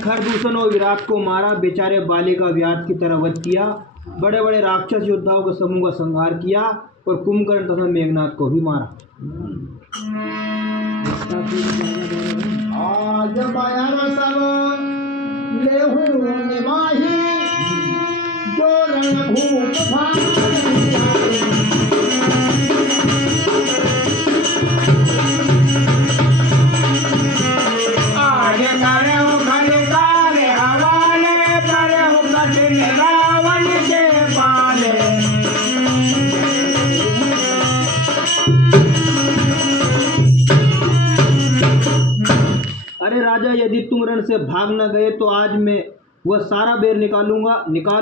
खरदूषण और विराट को मारा, बेचारे बाली का व्याध की तरह वध किया, बड़े बड़े राक्षस योद्धाओं के समूह का संहार किया और कुंभकर्ण तथा मेघनाथ को भी मारा। आज सब लेहू निवाही जो रणभूप आज करो खड़कार हवाले करो कठिन रावण के पाले। अरे राजा, यदि तुम रण से भाग न गए तो आज मैं वह सारा बेर निकाल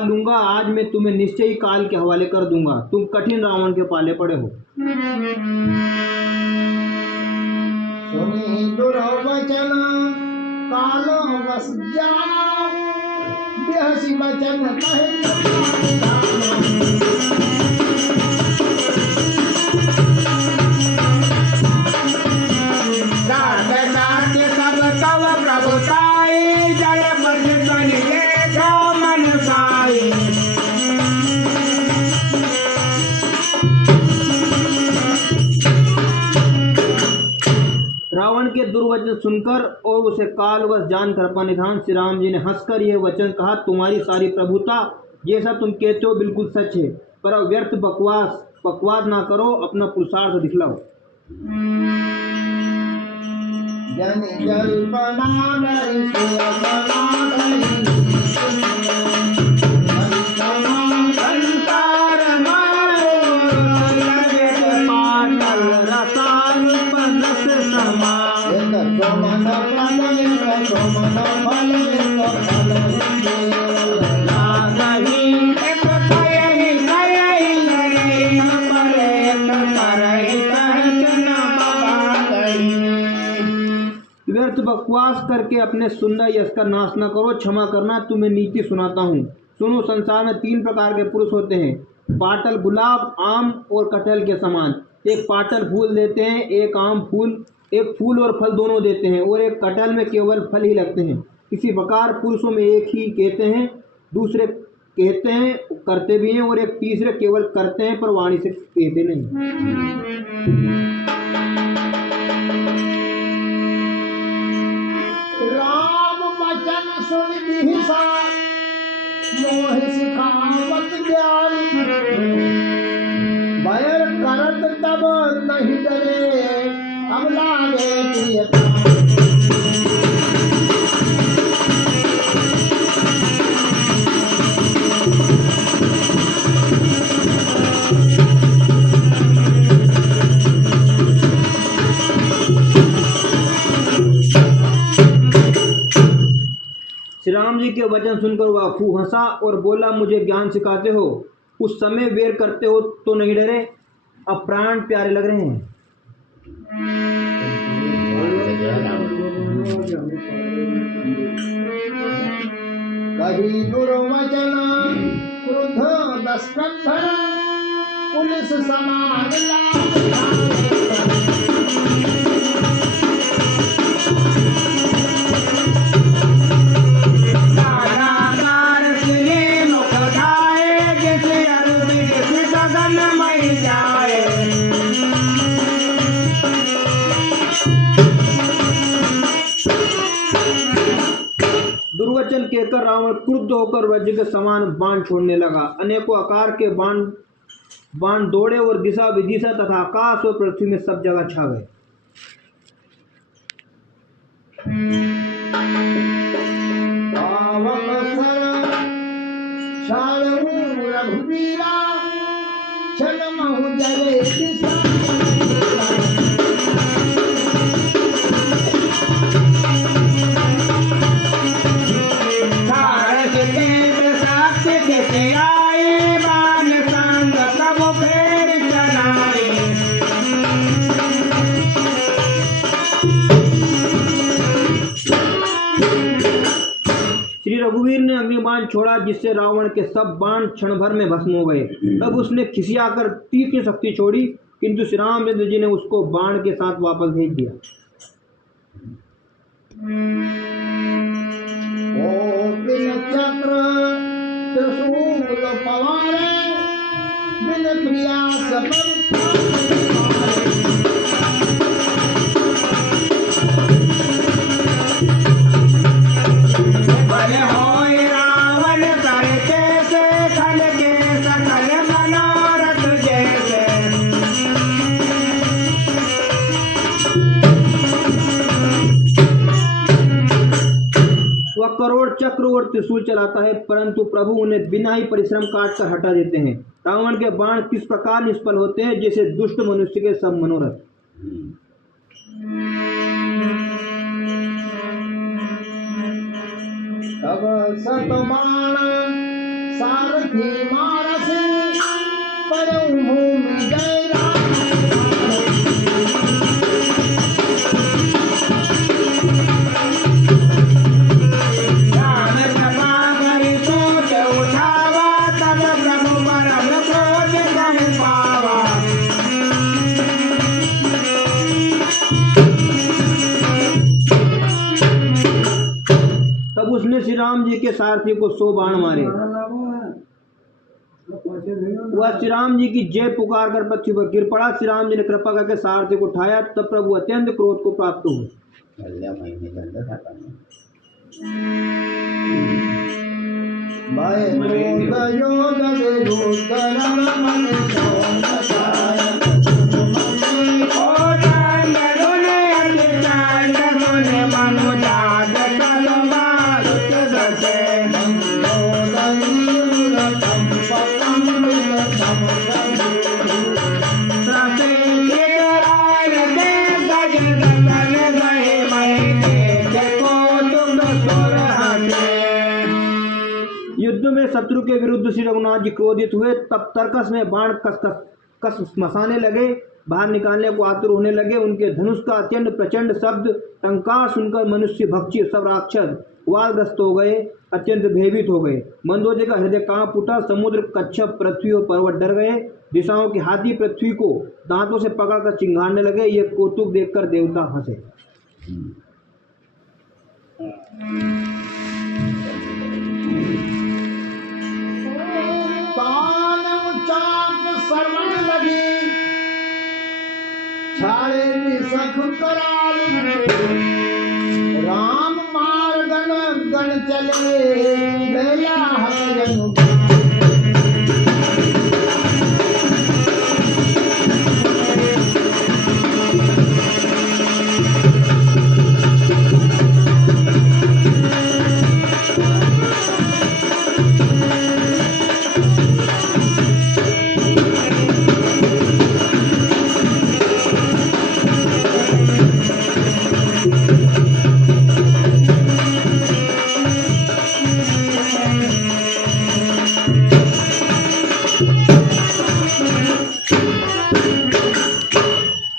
लूंगा। आज मैं तुम्हें निश्चय ही काल के हवाले कर दूंगा। तुम कठिन रावण के पाले पड़े हो। सुनी दुर्वचन कालो बस जाओ, बेहसी वचन कहे सब तव प्रभुताई, जल बन देखो मन साई। रावण के दुर्वचन सुनकर और उसे कालवश जानकर परिधान श्री राम जी ने हंसकर यह वचन कहा, तुम्हारी सारी प्रभुता जैसा तुम कहते हो बिल्कुल सच है, पर अब व्यर्थ बकवास ना करो, अपना पुरुषार्थ दिखलाओ। जन जल बना व्यर्थ बकवास करके अपने सुंदर यश का नाश न करो, क्षमा करना। तुम्हें नीति सुनाता हूँ, सुनो। संसार में 3 प्रकार के पुरुष होते हैं, पाटल गुलाब, आम और कटहल के समान। एक पाटल फूल देते हैं, एक फूल और फल दोनों देते हैं, और एक कटहल में केवल फल ही लगते हैं। इसी प्रकार पुरुषों में एक ही कहते हैं, दूसरे कहते हैं करते भी हैं, और एक तीसरे केवल करते हैं पर वाणी से कहते नहीं। सुन बिहिसा मोह सिखावत ज्ञान, बैर करत तब नहीं डरे, अब लागे प्रियता। श्री राम जी के वचन सुनकर वह खूब हंसा और बोला, मुझे ज्ञान सिखाते हो, उस समय वेर करते हो तो नहीं डरे, अब प्राण प्यारे लग रहे हैं। कही दुर्वचन क्रुद्ध दशकंधर, पुलिस समान दुर्वचन कहकर रावण क्रुद्ध होकर वज्र के समान बाण छोड़ने लगा। अनेकों आकार के बाण दौड़े और दिशा विदिशा तथा आकाश और पृथ्वी में सब जगह छा गए। रघुवीर ने अग्निबाण छोड़ा, जिससे रावण के सब बाण क्षण भर में भस्म हो गए। तब उसने खिसियाकर तीव्र शक्ति छोड़ी, किंतु श्री रामचंद्र जी ने उसको बाण के साथ वापस भेज दिया। त्रिशूल पवारे बिन प्रिया सब भले होय रावण करके से खल के सकल मनोरथ जैसे। वह करोड़ चक्र और त्रिशूल चलाता है, परंतु प्रभु उन्हें बिना ही परिश्रम काट कर हटा देते हैं। रावण के बाण किस प्रकार निष्फल होते हैं, जैसे दुष्ट मनुष्य के सब मनोरथ। तब सतबाण सारथी मारसे परम भूमि जय राम कृपा करि सोच उठावा, तब प्रभु परम क्रोध कहि पावा। तब उसने श्री राम जी के सारथी को 100 बाण मारे। वह श्री राम जी की जय पुकार कर पृथ्वी पर गिर पड़ा। श्री राम जी ने कृपा करके सारथी को उठाया, तब प्रभु अत्यंत क्रोध को प्राप्त हुए। भय क्रोध योग विरुद्ध रम मन सोमसाय युद्ध में शत्रु के विरुद्ध श्री रघुनाथ जी क्रोधित हुए। तब तर्कस में बाण कस मसाने लगे, बाहर निकालने को आतुर होने लगे। उनके धनुष का अत्यंत प्रचंड शब्द टंकार सुनकर मनुष्य भक्षी सब राक्षस वालग्रस्त हो गए, अत्यंत भयभीत हो गए। मंदोदरी का हृदय कांप उठा। समुद्र, कच्छप, पृथ्वी और पर्वत डर गए। दिशाओं के हाथी पृथ्वी को दांतों से पकड़कर चिंगारने लगे। ये कौतुक देखकर देवता हंसे। श्रवण लगी छाड़े निसख कराल राम मार्गन गण चले लैला हरिजन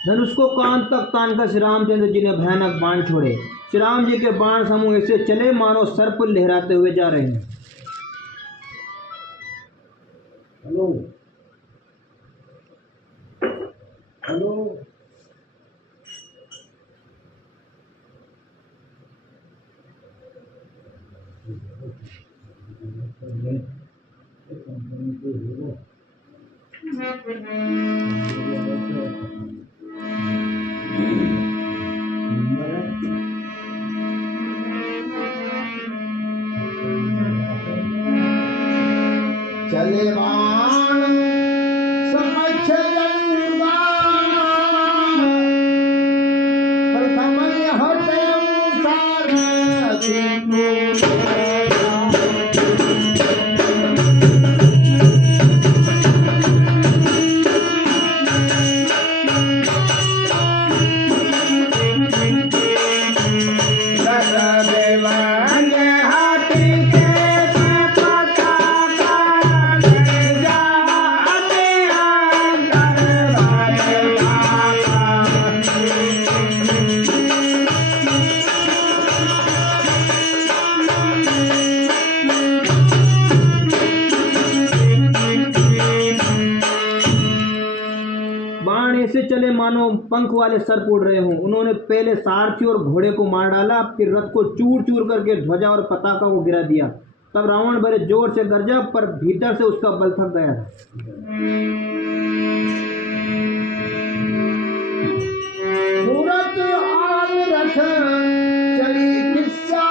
धनुष को कान तक तानकर श्री रामचंद्र जी ने भयानक बाण छोड़े। श्री राम जी के बाण समूह ऐसे चले मानो सर्प लहराते हुए जा रहे हैं। हेलो हेलो चले बाण समक्ष गंगा प्रथम हटे ऐसे चले मानो पंख वाले सर्प उड़ रहे हों। उन्होंने पहले सारथी और घोड़े को मार डाला, फिर रथ को चूर चूर करके ध्वजा और पताका को गिरा दिया। तब रावण बड़े जोर से गरजा, पर भीतर से उसका बल थक गया था। सूरत आग रथ चली किस्सा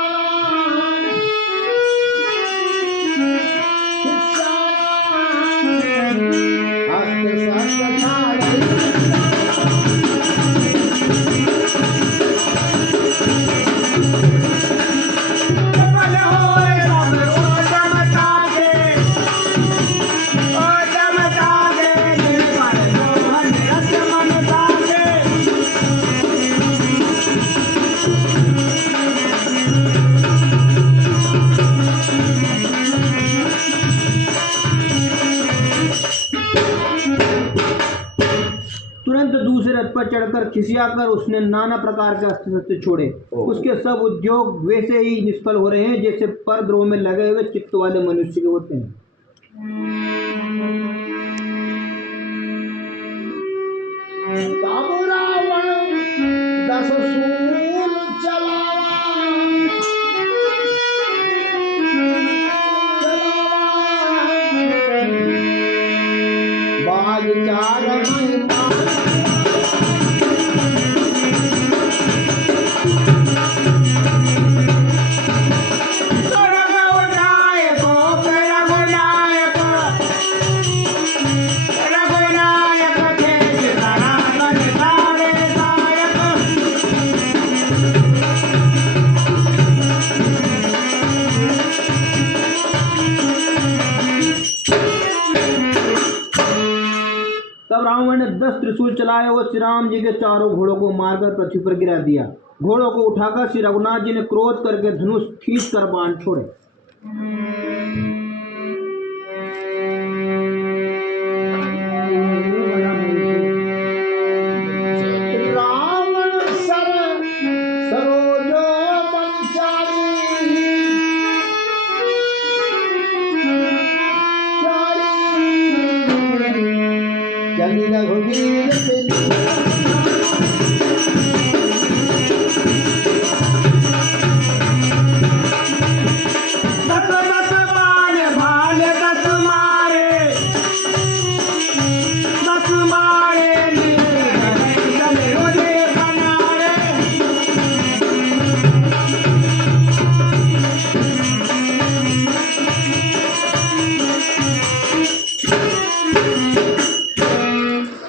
तुरंत दूसरे रथ पर चढ़कर खिसियाकर उसने नाना प्रकार के अस्त्र शस्त्र छोड़े। उसके सब उद्योग वैसे ही निष्फल हो रहे हैं जैसे परद्रोह में लगे हुए चित्त वाले मनुष्य के होते हैं। तब रावण 10 सूल चलावा बाज चार तब रावण ने 10 त्रिशूल चलाए और श्री राम जी के चारों घोड़ों को मारकर पृथ्वी पर गिरा दिया। घोड़ों को उठाकर श्री रघुनाथ जी ने क्रोध करके धनुष खींच कर बाण छोड़े। रावण सरोजो चली रघुवीर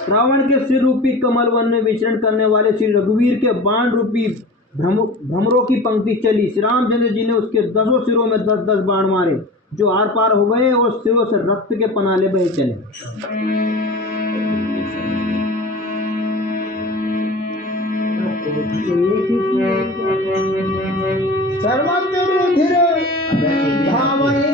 रावण के सिर रूपी कमल वन में विचरण करने वाले श्री रघुवीर के बाण रूपी भ्रमरों की पंक्ति चली। श्री रामचंद्र जी ने उसके 10 सिरों में 10-10 बाण मारे, जो आर पार हो गए और सिरों से रक्त के पनाले बहे चले। सर्वत्र रुधिर धावई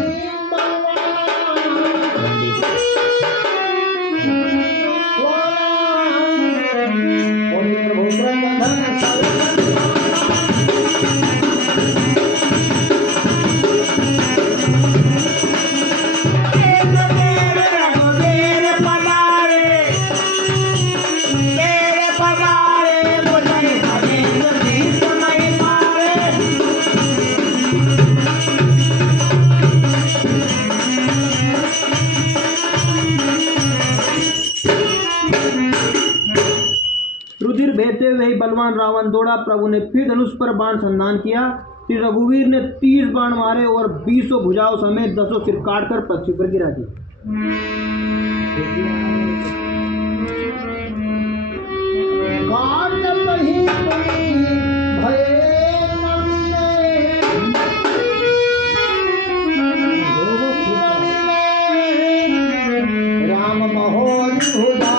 रुधिर बहते हुए ही बलवान रावण दौड़ा। प्रभु ने फिर धनुष पर बाण संधान किया। श्री रघुवीर ने 30 बाण मारे और 20 भुजाओं समेत 10 सिर काटकर पृथ्वी पर गिरा दिए। राम महोर भुजा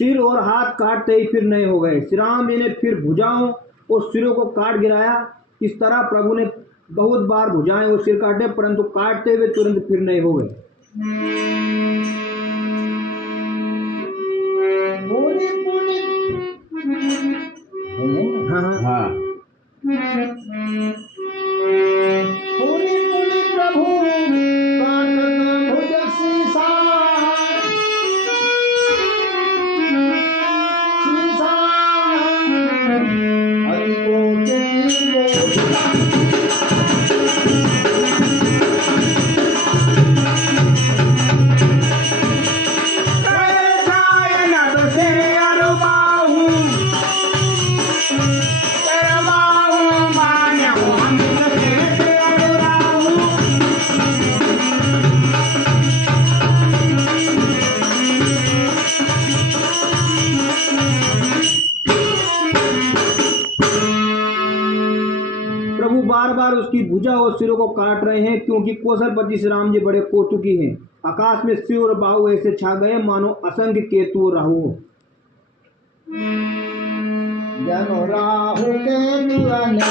सिर और हाथ काटते ही फिर नए हो गए। श्री राम जी ने फिर भुजाओं और सिरों को काट गिराया। इस तरह प्रभु ने बहुत बार भुजाएं और सिर काटे, परंतु काटते हुए तुरंत फिर नए हो गए। पूरी पूरी हाँ हाँ हाँ पूरी पूरी प्रभु काटत भुज सीसा सीसा हरि को प्रभु बार बार उसकी भुजा और सिरों को काट रहे हैं, क्योंकि कौशलपति श्री राम जी बड़े कौतुकी हैं। आकाश में सिर और बाहु ऐसे छा गए मानो असंख्य केतु और राहु हो। जन राहु के दुआने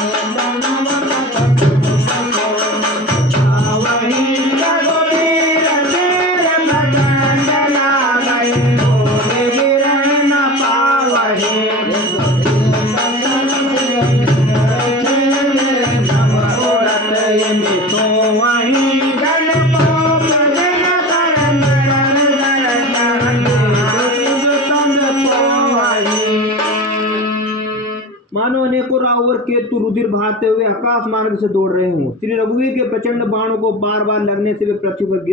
मानो अनेकों राहु और केतु रुधिर बहाते हुए आकाश मार्ग से दौड़ रहे हों। श्री रघुवीर के प्रचंड बाणों को बार बार लगने से वे पृथ्वी पर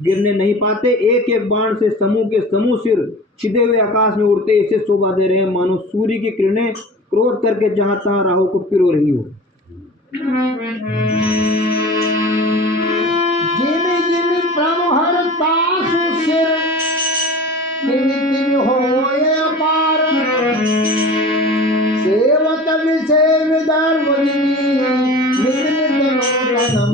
गिरने नहीं पाते। एक एक बाण से समूह के समूह सिर छिदे हुए आकाश में उड़ते ऐसे शोभा दे रहे हैं मानो सूर्य की किरणें क्रोध करके जहां तहां राहु को पिरो रही हो। जिमि जिमि प्रभु हर तासु सिर तिमि तिमि होए अपार सेवत विषय विदर्भनी नित नित नूतनम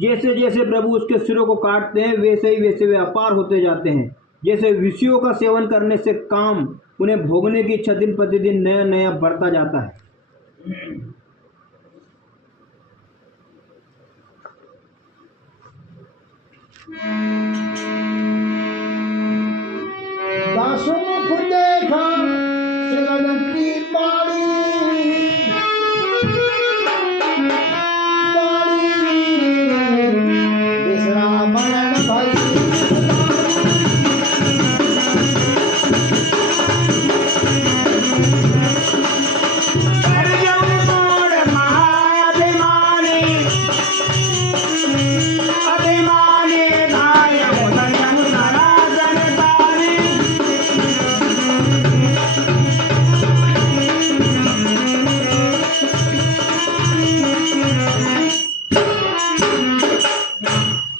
जैसे जैसे प्रभु उसके सिरों को काटते हैं वैसे वे अपार होते जाते हैं। जैसे विषयों का सेवन करने से काम उन्हें भोगने की इच्छा दिन प्रतिदिन नया नया बढ़ता जाता है। दासमुख देखा सिरन की बाणी विश्रामण भई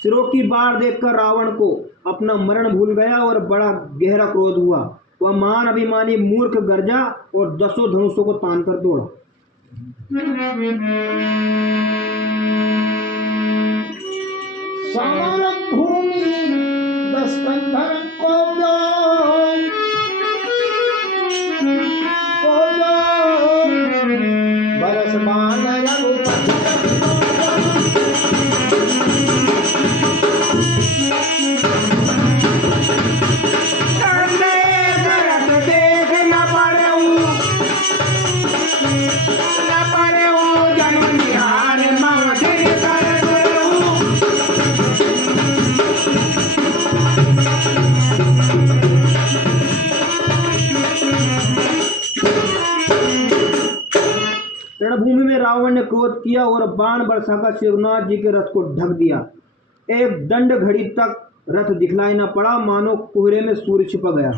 सिरों की बाढ़ देखकर रावण को अपना मरण भूल गया और बड़ा गहरा क्रोध हुआ। वह महान अभिमानी मूर्ख गर्जा और 10 धनुषों को तान कर दौड़ा। समर भूमि 10 कंधर को बरस मान रघुपति रणभूमि में रावण ने क्रोध किया और बाण बरसाकर शिवनाथ जी के रथ को ढक दिया। एक दंड घड़ी तक रथ दिखलाई न पड़ा, मानो कोहरे में सूर्य छिप गया।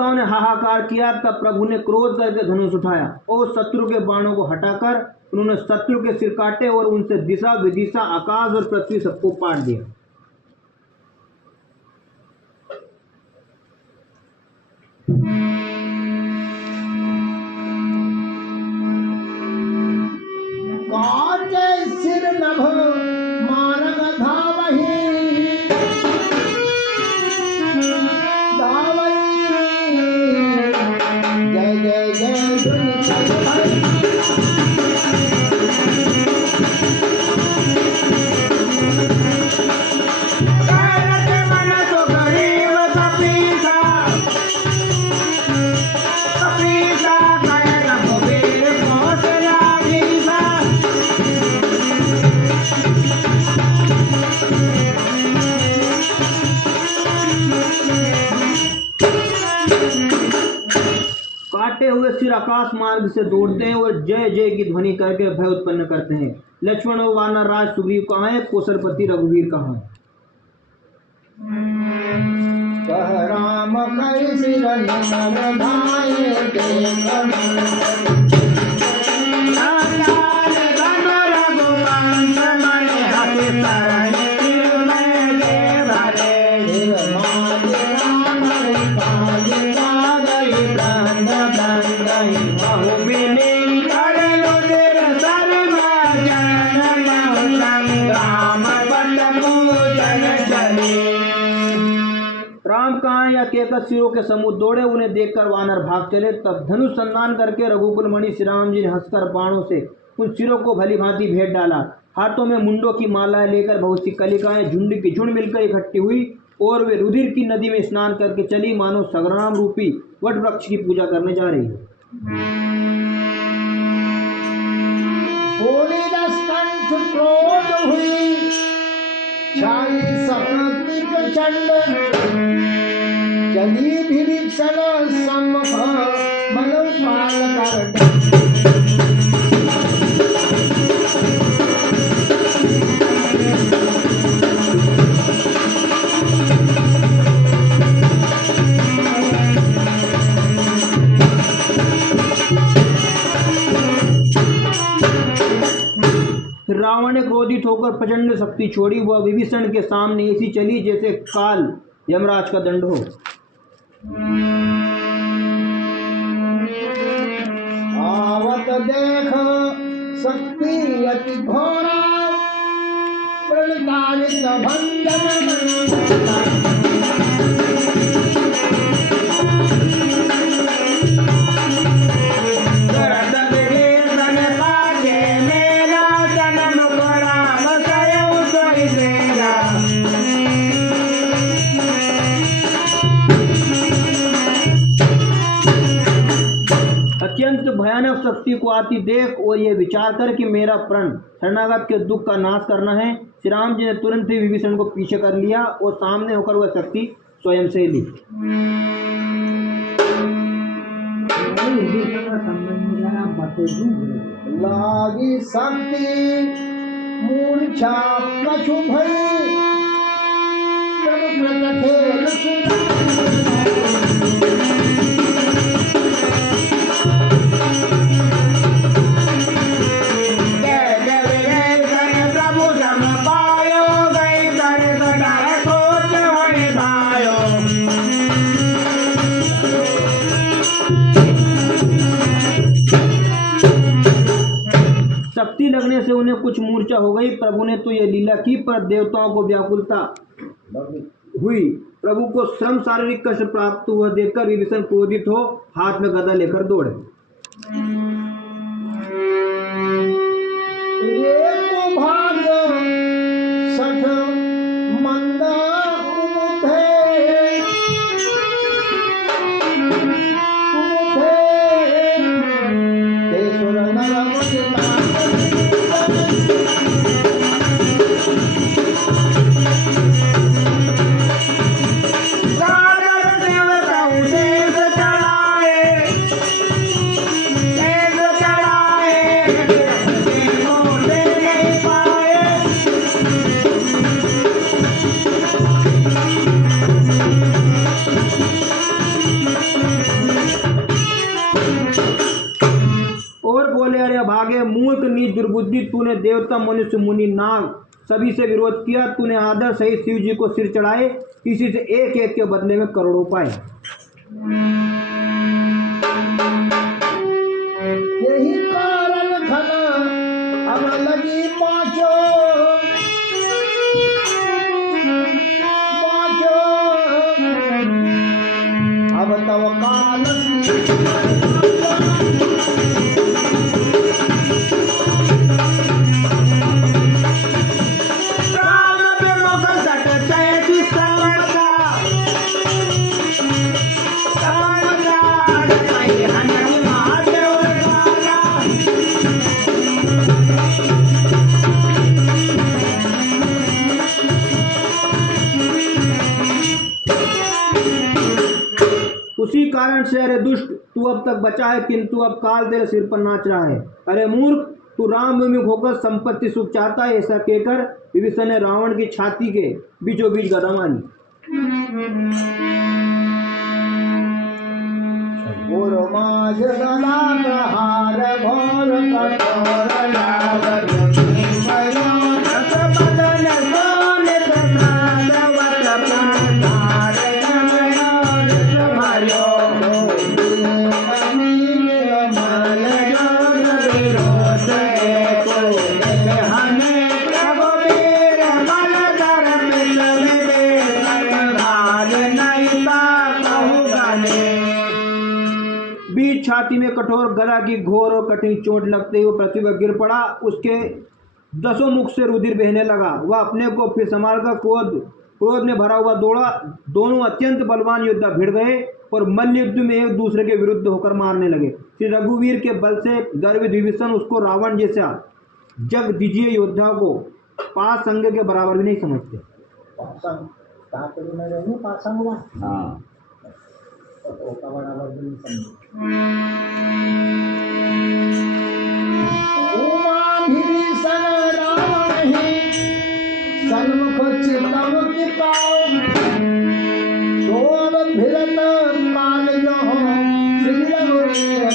देवताओं ने हाहाकार किया। तब प्रभु ने क्रोध करके धनुष उठाया और शत्रु के बाणों को हटाकर उन्होंने शत्रु के सिर काटे और उनसे दिशा विदिशा आकाश और पृथ्वी सबको पाट दिया। काटे सिर नभ मानव धावहि जय जय जय धुनि छाई। काटे हुए सिर आकाश मार्ग से दौड़ते हैं और जय जय की ध्वनि करके भय उत्पन्न करते हैं। लक्ष्मण और वानर राज सुग्रीव कहाँ है? कौशलपति रघुवीर कहाँ है? कह राम कहि सिर निमर धाये राम कहाँ है? या केकस सिरों के समूह दौड़े। उन्हें देखकर वानर भाग चले। तब धनुष संधान करके रघुकुल मणि श्री राम जी ने हंसकर बाणों से उन सिरों को भली भांति भेद डाला। हाथों में मुंडों की मालाएं लेकर बहुत सी कलिकाएं झुंड की झुंड मिलकर इकट्ठी हुई और वे रुधिर की नदी में स्नान करके चली, मानो संग्राम रूपी वट वृक्ष की पूजा करने जा रही है। बोली दस कंठ क्रोध हुई छाई शक्ति प्रचंड चली भीषण सम्मुख मन पाल कर रावण ने क्रोधित होकर प्रचंड शक्ति छोड़ी। वह विभीषण के सामने ऐसी चली जैसे काल यमराज का दंड हो। आवत देख शक्ति अति घोरा प्रणतारित भंजन अत्यंत भयानक शक्ति को आती देख और ये विचार कर कि मेरा प्रण शरणागत के दुख का नाश करना है, श्री राम जी ने तुरंत ही विभीषण को पीछे कर लिया और सामने होकर वह शक्ति स्वयं से ली। लागी शक्ति मूर्छा कछु भई शक्ति लगने से उन्हें कुछ मूर्छा हो गई। प्रभु ने तो यह लीला की, पर देवताओं को व्याकुलता हुई। प्रभु को श्रम शारीरिक कष्ट प्राप्त हुआ देखकर विभीषण क्रोधित हो हाथ में गदा लेकर दौड़े। बोले, अरे भागे मूर्ख नीच दुर्बुद्धि, तूने देवता मनुष्य मुनि नाग सभी से विरोध किया। तूने आदर सहित शिव जी को सिर चढ़ाए, किसी से एक एक के बदले में करोड़ों पाए। यही कारण धन अब लगी पाँचों अब तब काल उसी कारण से अरे दुष्ट, तू अब तक बचा है, किंतु अब काल तेरे सिर पर नाच रहा है। अरे मूर्ख, तू राम विमुख होकर संपत्ति सुख चाहता है। ऐसा कहकर विभीषण ने रावण की छाती के बीचों बीच गदा मारी। बीच छाती में कठोर गदा की घोर और कठिन चोट लगते हुए पृथ्वी पर गिर पड़ा। उसके 10 मुख से रुधिर बहने लगा। वह अपने को फिर संभालकर क्रोध में भरा हुआ दौड़ा। दोनों अत्यंत बलवान योद्धा भिड़ गए और मल्ल युद्ध में एक दूसरे के विरुद्ध होकर मारने लगे। श्री रघुवीर के बल से गर्वित विभीषण उसको रावण जैसा जगदीजीय योद्धा को पास संग के बराबर भी नहीं समझते। हाँ, भीषण रावण ही सन्मुख चितम की पाओ, शोभ भिरत काल जो श्री रघुवीर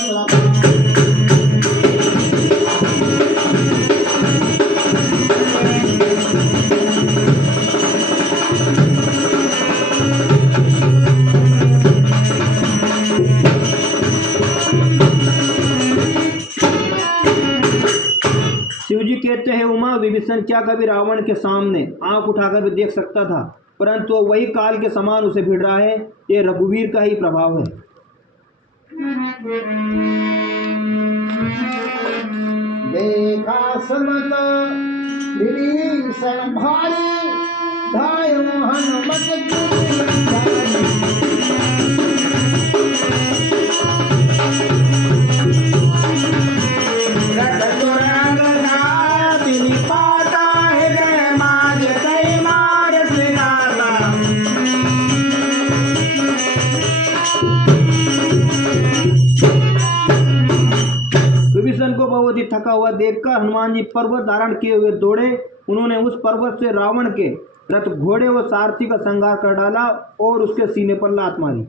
शिवजी कहते हैं, उमा विभीषण क्या कभी रावण के सामने आंख उठाकर भी देख सकता था, परंतु वही काल के समान उसे भिड़ रहा है। ये रघुवीर का ही प्रभाव है। देखा समत विभीषण भारी, धायो हनुमत को बहुत ही थका हुआ देखकर हनुमान जी पर्वत धारण किए हुए दौड़े। उन्होंने उस पर्वत से रावण के रथ, घोड़े व सारथी का संहार कर डाला और उसके सीने पर लात मारी।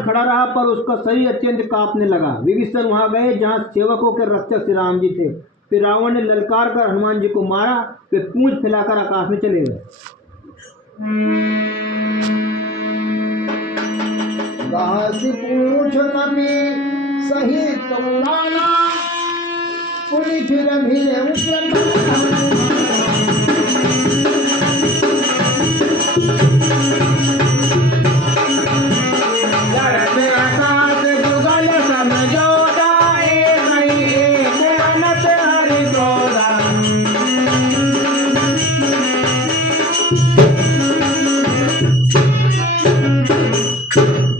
खड़ा रहा पर उसका शरीर अत्यंत कांपने लगा। विभीषण वहां गए जहां सेवकों के रक्षक श्री राम जी थे। फिर रावण ने ललकार कर हनुमान जी को मारा। फिर पूंछ फैलाकर आकाश में चले गए।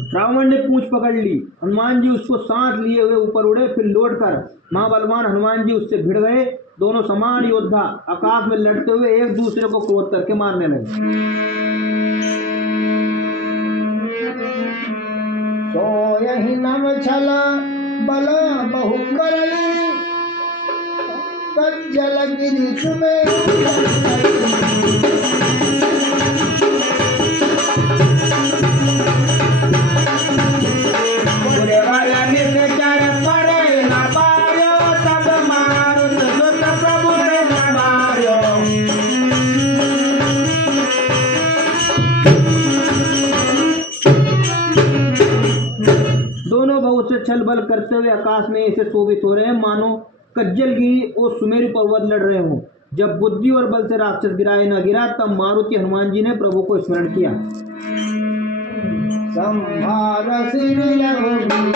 रावण ने पूंछ पकड़ ली। हनुमान जी उसको सांस लिए हुए ऊपर उड़े, फिर लौटकर महाबलवान हनुमान जी उससे भिड़ गए। दोनों समान योद्धा आकाश में लड़ते हुए एक दूसरे को क्रोध करके मारने लगे। सोयहि नम छल बल बहु करई, कज्जल गिरि सुमेरु। दोनों बहु से छल बल करते हुए आकाश में ऐसे शोभित हो रहे हैं मानो कज्जलगिरी और सुमेरु पर्वत लड़ रहे हों। जब बुद्धि और बल से राक्षस गिराए न गिरा, तब मारुति हनुमान जी ने प्रभु को स्मरण किया। संभार सिर रघुवीर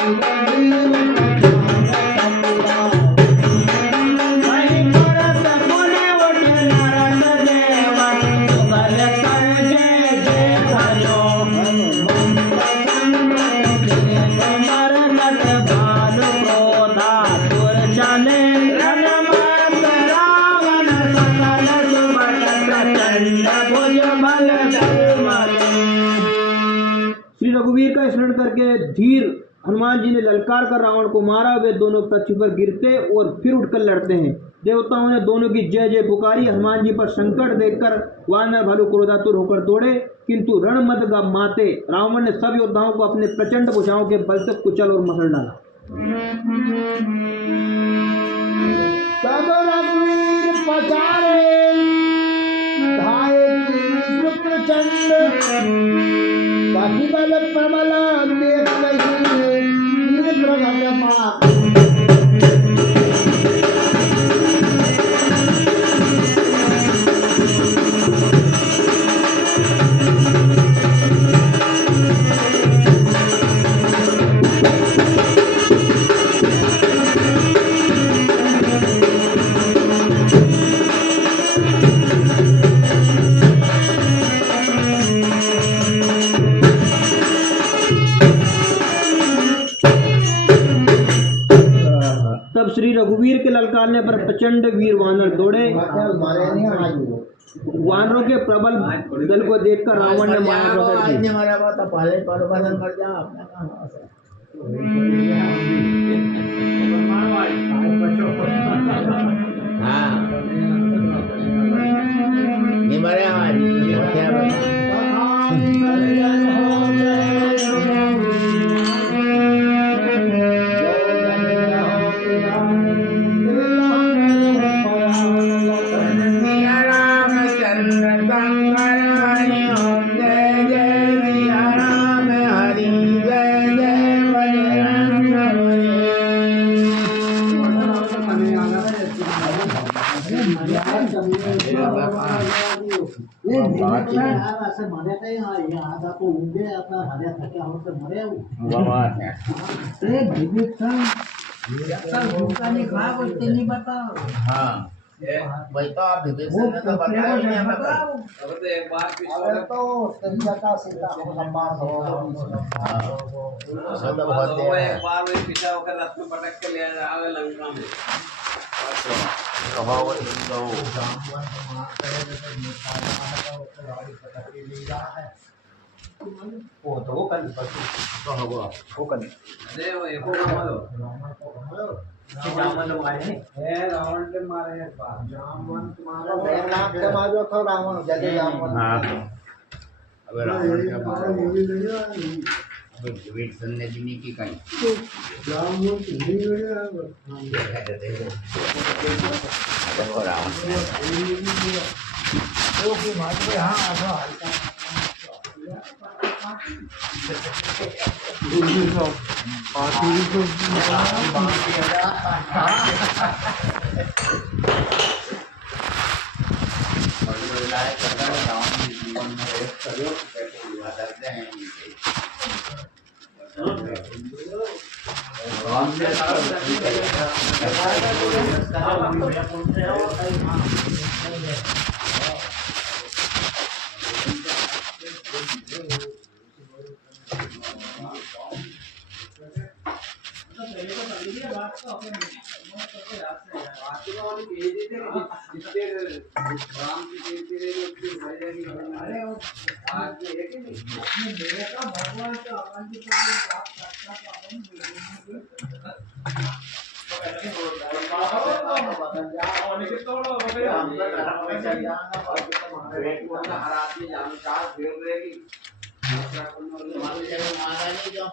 श्री रघुवीर का स्मरण करके धीर हनुमान जी ने ललकार कर रावण को मारा। वे दोनों पृथ्वी पर गिरते और फिर उठकर लड़ते हैं। देवताओं ने दोनों की जय जय पुकारी। हनुमान जी पर संकट देखकर वानर भालू क्रोधातुर होकर दौड़े, किंतु रणमद माते रावण ने सब योद्धाओं को अपने प्रचंड भुजाओं के बल से कुचल और मसल डाला। तब रघुवीर पचारे धाये प्रचंड, बल प्रबल देख नहीं प्रगट श्री रघुवीर के ललकारने पर प्रचंड वीर वानर दौड़े। वानरों के प्रबल दल को देखकर रावण ने माया प्रकट भाई तो आप विभीषण ने तो बताया ही नहीं हमें। अब तो एक बार एक बार वही पीछा होकर रथ में पटक के ले आवे लंका में। वो तो वो कल तो होगा वो कल अरे वो एको का मारो जामवंत मारे है रावण के मारे हैं बाप जामवंत मारे नाम से मारो तो रावण जल्दी जामवंत। हां अब रावण के मारे विभीषण ने भी नहीं की कहीं जामवंत नहीं गया देखो रावण वो की मार पे हां आधा हल्का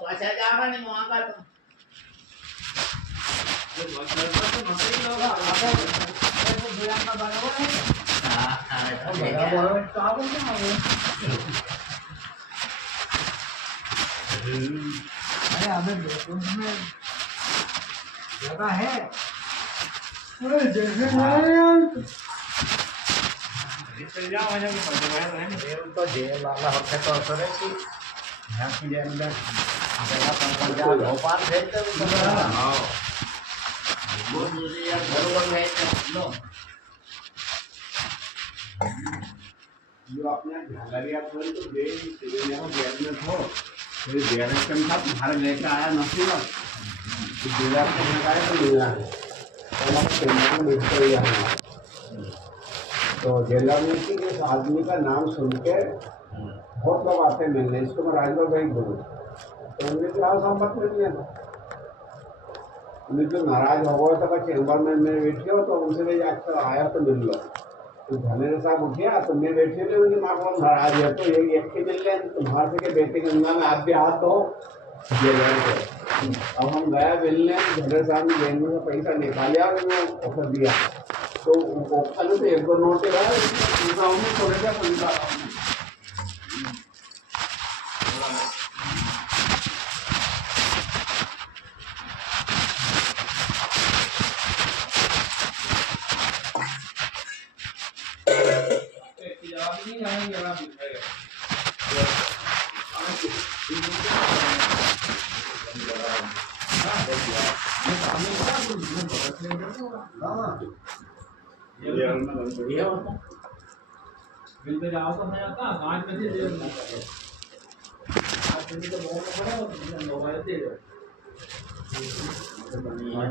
पाछा जावा नहीं वहां का अरे हमें में जगह है। अरे जगह तो जेल वाला होता तो असर है कि यहाँ की जेल में जगह पर जा भोपाल भेज दे हां वो दूसरी यार बरोबर है लो जो अपने घाघरिया पर तो जेल में जेल में हो फिर जेल के साथ घर लेके आया नहीं ना तो जेल के लगाए तो मिला है और पेमेंट मिल गई है तो जेल में की इस आदमी का नाम सुन के बहुत लोग आते मिलने इसको मैं राजभर भाई बोलूँ तो उन्हें क्या सहमत मिल गया उन्हें जो नाराज हो गया था चैम्बर में मैं बैठी हो तो उनसे भी जाकर आया तो मिल लो तो धनेन्द्र साहब उठिया तो मैं बैठे थे उनकी माँ को नाराज है तो ये एक के मिल रहे तुम्हारे से के बेटे गंगा में आप भी हाथ हो जेल को अब हम गया मिलने धनेन्द्र साहब ने जेल में से पैसा निकाला और वो ऑफर दिया तो ऑफर में तो एक दो नोट रहा थोड़े सा पैसा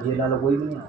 जिला कोई नहीं है।